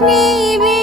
নেই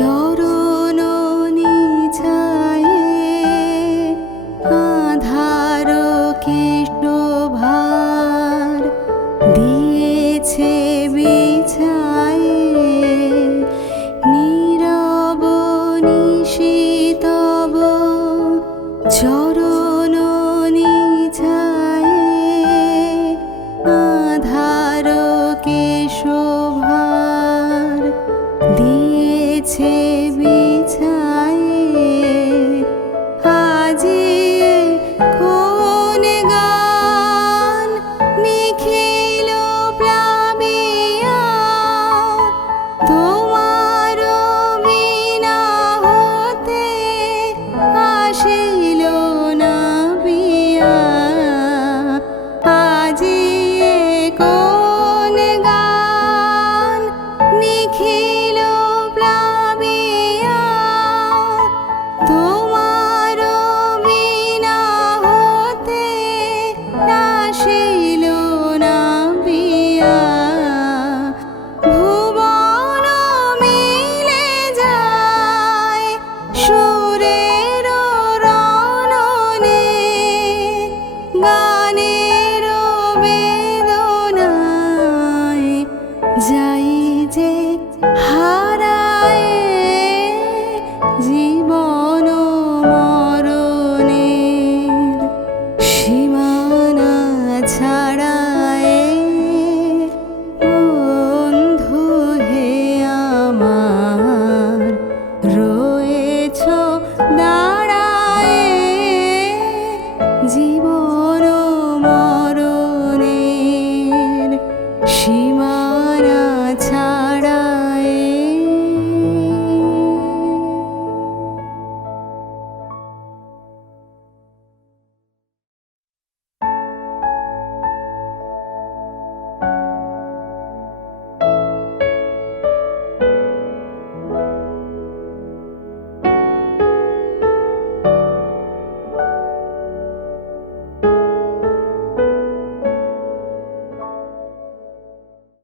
door